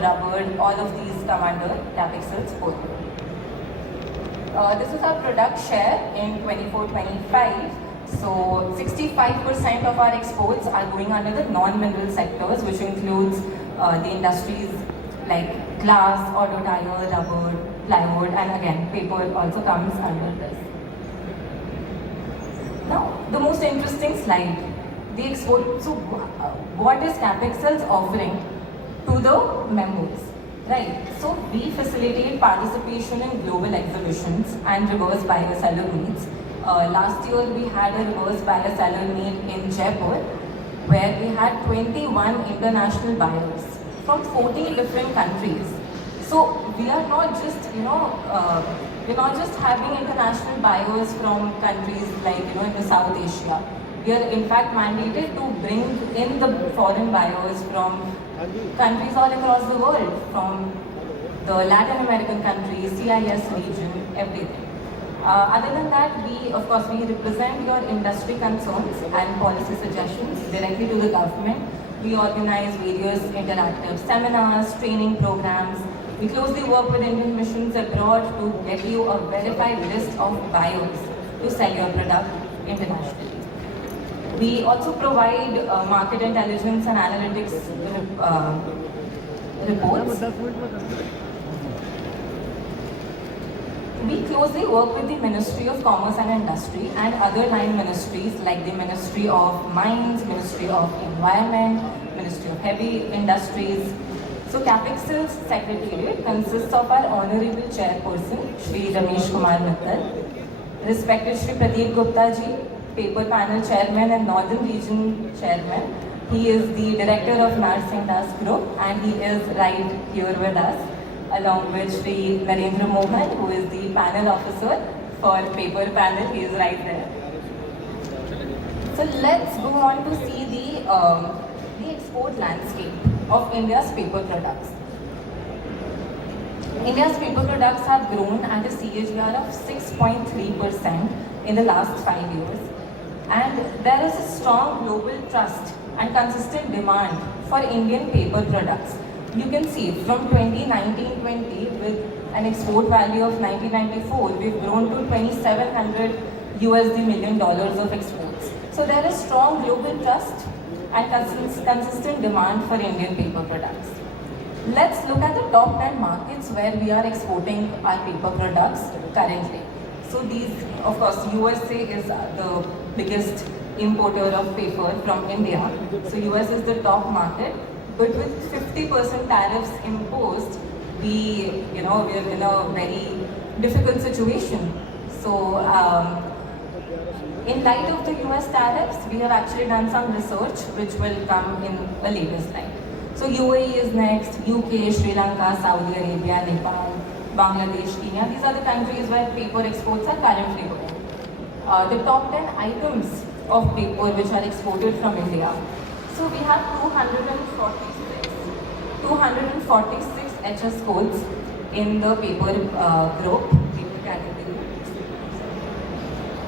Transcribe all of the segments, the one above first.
rubber, all of these come under Capexcel's portfolio. This is our product share in 24-25. So 65% of our exports are going under the non-mineral sectors, which includes the industries like glass, auto tire, rubber, plywood, and again, paper also comes under this. Now, the most interesting slide, the export. So, what is Capexcel's offering to the members? Right. So, we facilitate participation in global exhibitions and reverse buyer seller meets. Last year, we had a reverse buyer seller meet in Jaipur, where we had 21 international buyers from 14 different countries. So we are not just, we're not just having international buyers from countries like, in the South Asia. We are in fact mandated to bring in the foreign buyers from countries all across the world, from the Latin American countries, CIS region, everything. Other than that, we represent your industry concerns and policy suggestions directly to the government. We organize various interactive seminars, training programs. We closely work with Indian missions abroad to get you a verified list of buyers to sell your product internationally. We also provide market intelligence and analytics reports. We closely work with the Ministry of Commerce and Industry and other 9 ministries like the Ministry of Mines, Ministry of Environment, Ministry of Heavy Industries. So Capexcel's Secretariat consists of our Honorable Chairperson, Shri Ramesh Kumar Mittal, respected Shri Pradeep Gupta ji, Paper Panel Chairman and Northern Region Chairman. He is the Director of Narsingh Das Group and he is right here with us, along with Shri Narendra Mohan, who is the panel officer for Paper Panel. He is right there. So let's go on to see the export landscape of India's paper products. India's paper products have grown at a CAGR of 6.3% in the last 5 years. And there is a strong global trust and consistent demand for Indian paper products. You can see from 2019-20 with an export value of 1994, we've grown to $2,700 million of exports. So there is strong global trust and consistent demand for Indian paper products. Let's look at the top 10 markets where we are exporting our paper products currently. So these, of course, USA is the biggest importer of paper from India. So US is the top market. But with 50% tariffs imposed, we're in a very difficult situation. So, in light of the US tariffs, we have actually done some research which will come in a later slide. So, UAE is next, UK, Sri Lanka, Saudi Arabia, Nepal, Bangladesh, Kenya. These are the countries where paper exports are currently going. The top 10 items of paper which are exported from India. So we have 246 HS codes in the paper group,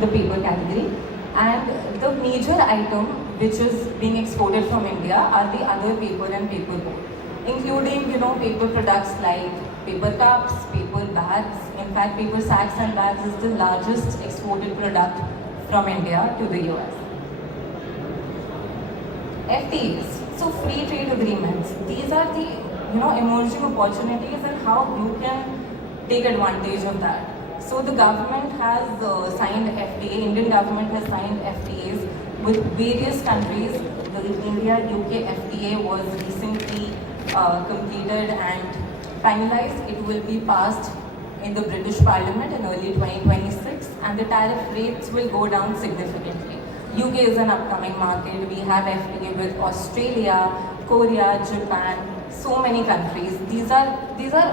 the paper category. And the major item which is being exported from India are the other paper and paper board, including paper products like paper cups, paper bags. In fact, paper sacks and bags is the largest exported product from India to the US. FTAs, so free trade agreements. These are the emerging opportunities and how you can take advantage of that. So the government has signed FTA. Indian government has signed FTAs with various countries. The India-UK FTA was recently completed and finalized. It will be passed in the British Parliament in early 2026, and the tariff rates will go down significantly. UK is an upcoming market. We have FTA with Australia, Korea, Japan, so many countries. These are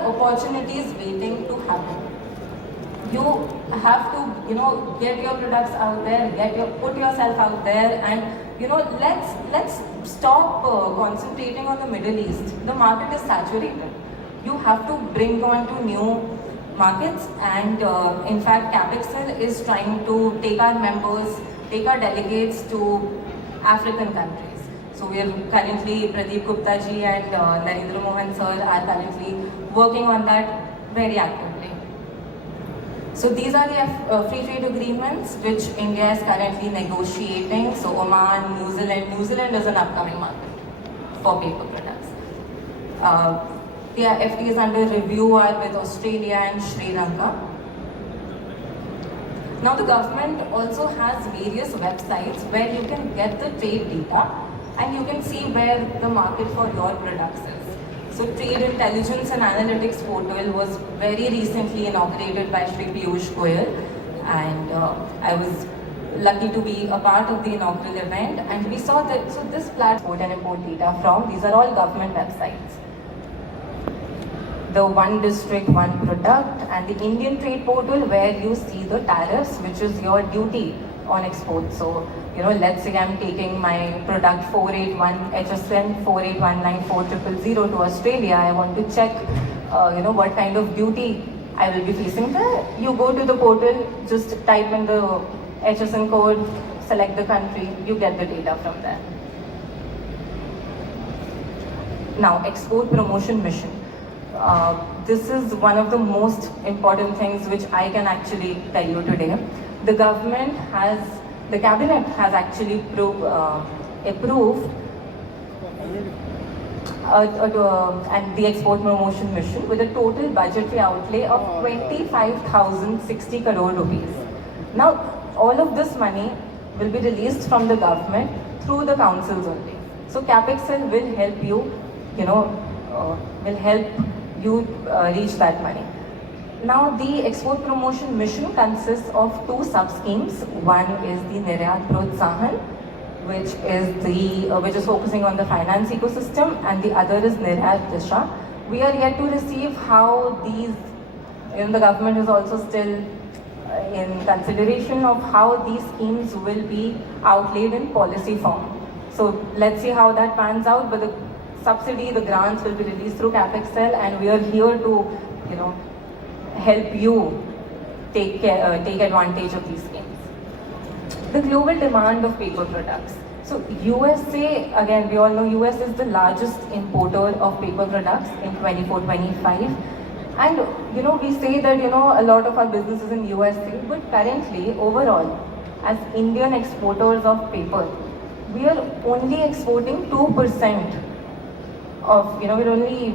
opportunities waiting to happen. You have to get your products out there, put yourself out there, and let's stop concentrating on the Middle East. The market is saturated. You have to bring on to new markets, and in fact Capexcel is trying to take our members, take our delegates to African countries. So we are currently, Pradeep Gupta ji and Narendra Mohan sir are currently working on that very actively. So these are the free trade agreements which India is currently negotiating. So Oman, New Zealand is an upcoming market for paper products. The FTAs under review are with Australia and Sri Lanka. Now the government also has various websites where you can get the trade data and you can see where the market for your products is. So Trade Intelligence and Analytics portal was very recently inaugurated by Shri Piyush Goyal, and I was lucky to be a part of the inaugural event, and we saw that, so this platform and import data from, these are all government websites. The one district, one product, and the Indian trade portal where you see the tariffs, which is your duty on export. So, let's say I'm taking my product 481 HSN 4819400 to Australia. I want to check, what kind of duty I will be facing there. You go to the portal, just type in the HSN code, select the country, you get the data from there. Now, export promotion mission. This is one of the most important things which I can actually tell you today. The cabinet has actually approved and the export promotion mission with a total budgetary outlay of 25,060 crore rupees. Now, all of this money will be released from the government through the councils only. So CapExL will help you, reach that money. Now, the export promotion mission consists of two sub-schemes. One is the Niryat Protsahan, which is focusing on the finance ecosystem, and the other is Niryat Disha. We are yet to receive how these, the government is also still in consideration of how these schemes will be outlaid in policy form. So let's see how that pans out, but the subsidy, the grants will be released through CapExL, and we are here to, help you take advantage of these schemes. The global demand of paper products. So USA, again, we all know US is the largest importer of paper products in 24-25. And we say that a lot of our business is in USA, but currently overall, as Indian exporters of paper, we are only exporting 2% of, we're only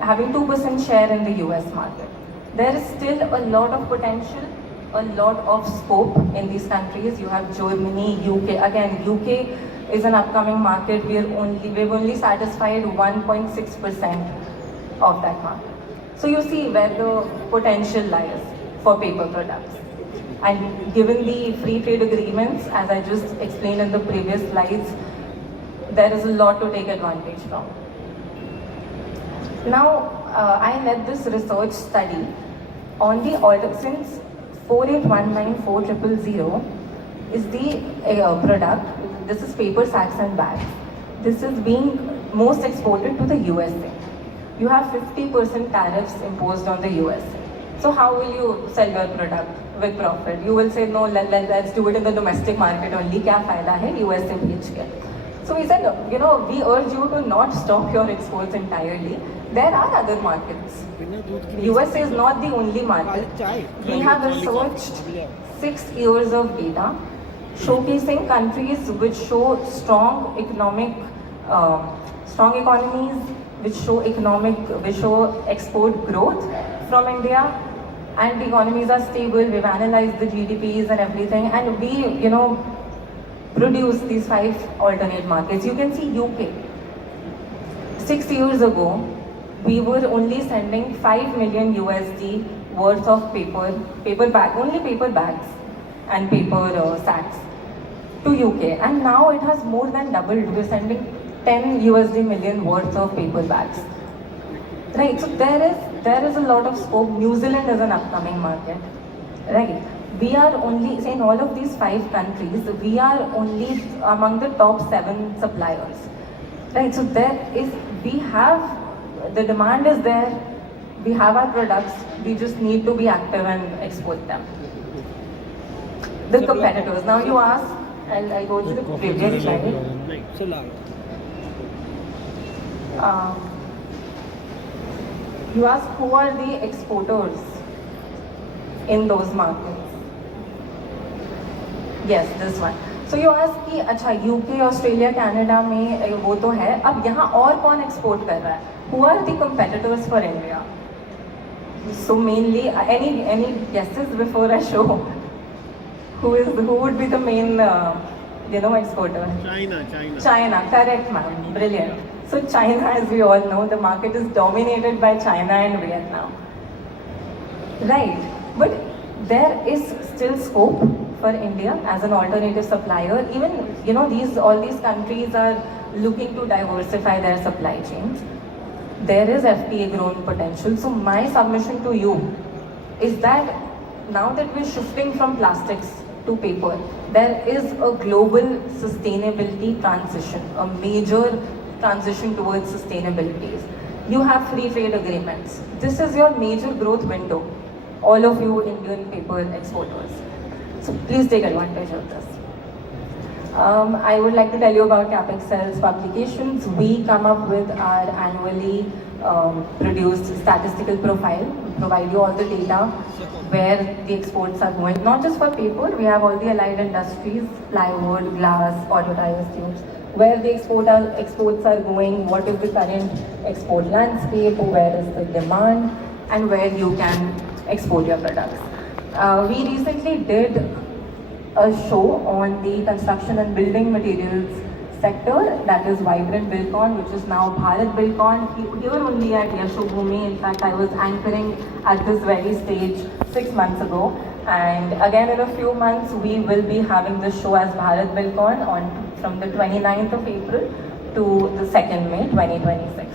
having 2% share in the US market. There is still a lot of potential, a lot of scope in these countries. You have Germany, UK. Again, UK is an upcoming market. We've only satisfied 1.6% of that market. So you see where the potential lies for paper products. And given the free trade agreements, as I just explained in the previous slides, there is a lot to take advantage from. Now, I led this research study on the order since 48194000 is the product. This is paper sacks and bags. This is being most exported to the USA. You have 50% tariffs imposed on the USA. So how will you sell your product with profit? You will say, no, let's do it in the domestic market only. Kya fayda hai USA beach ke? So we said, we urge you to not stop your exports entirely. There are other markets. USA is not the only market. We have researched 6 years of data showcasing countries which show strong economies, which show export growth from India, and the economies are stable. We've analyzed the GDPs and everything, and we, produce these 5 alternate markets. You can see UK. 6 years ago, we were only sending 5 million USD worth of paper bags and paper sacks to UK, and now it has more than doubled. We're sending 10 USD million worth of paper bags. Right, so there is a lot of scope. New Zealand is an upcoming market. Right. We are only, in all of these 5 countries, we are only among the top 7 suppliers. Right, so the demand is there, we have our products, we just need to be active and export them. The competitors, now you ask, and I go to the previous slide. Um, you ask who are the exporters in those markets. Yes, this one. So you ask कि अच्छा UK Australia Canada में वो तो है, अब यहाँ और कौन एक्सपोर्ट कर रहा है? Who are the competitors for India? So mainly, any guesses before I show? Who would be the main exporter? China, correct, ma'am. Brilliant. So China, as we all know, the market is dominated by China and Vietnam. Right, but there is still scope for India as an alternative supplier. Even all these countries are looking to diversify their supply chains. There is FTA growth potential. So my submission to you is that now that we're shifting from plastics to paper, there is a global sustainability transition, a major transition towards sustainability. You have free trade agreements. This is your major growth window, all of you Indian paper exporters. So please take advantage of this. I would like to tell you about Capex Cells publications. We come up with our annually produced statistical profile. We provide you all the data where the exports are going, not just for paper, we have all the allied industries, plywood, glass, auto tires, tubes, where the exports are going, what is the current export landscape, where is the demand, and where you can export your products. We recently did a show on the construction and building materials sector, that is Vibrant Buildcon, which is now Bharat Buildcon. Here only at Yashobhumi, in fact I was anchoring at this very stage 6 months ago. And again in a few months we will be having this show as Bharat Buildcon from the 29th of April to the 2nd May 2026.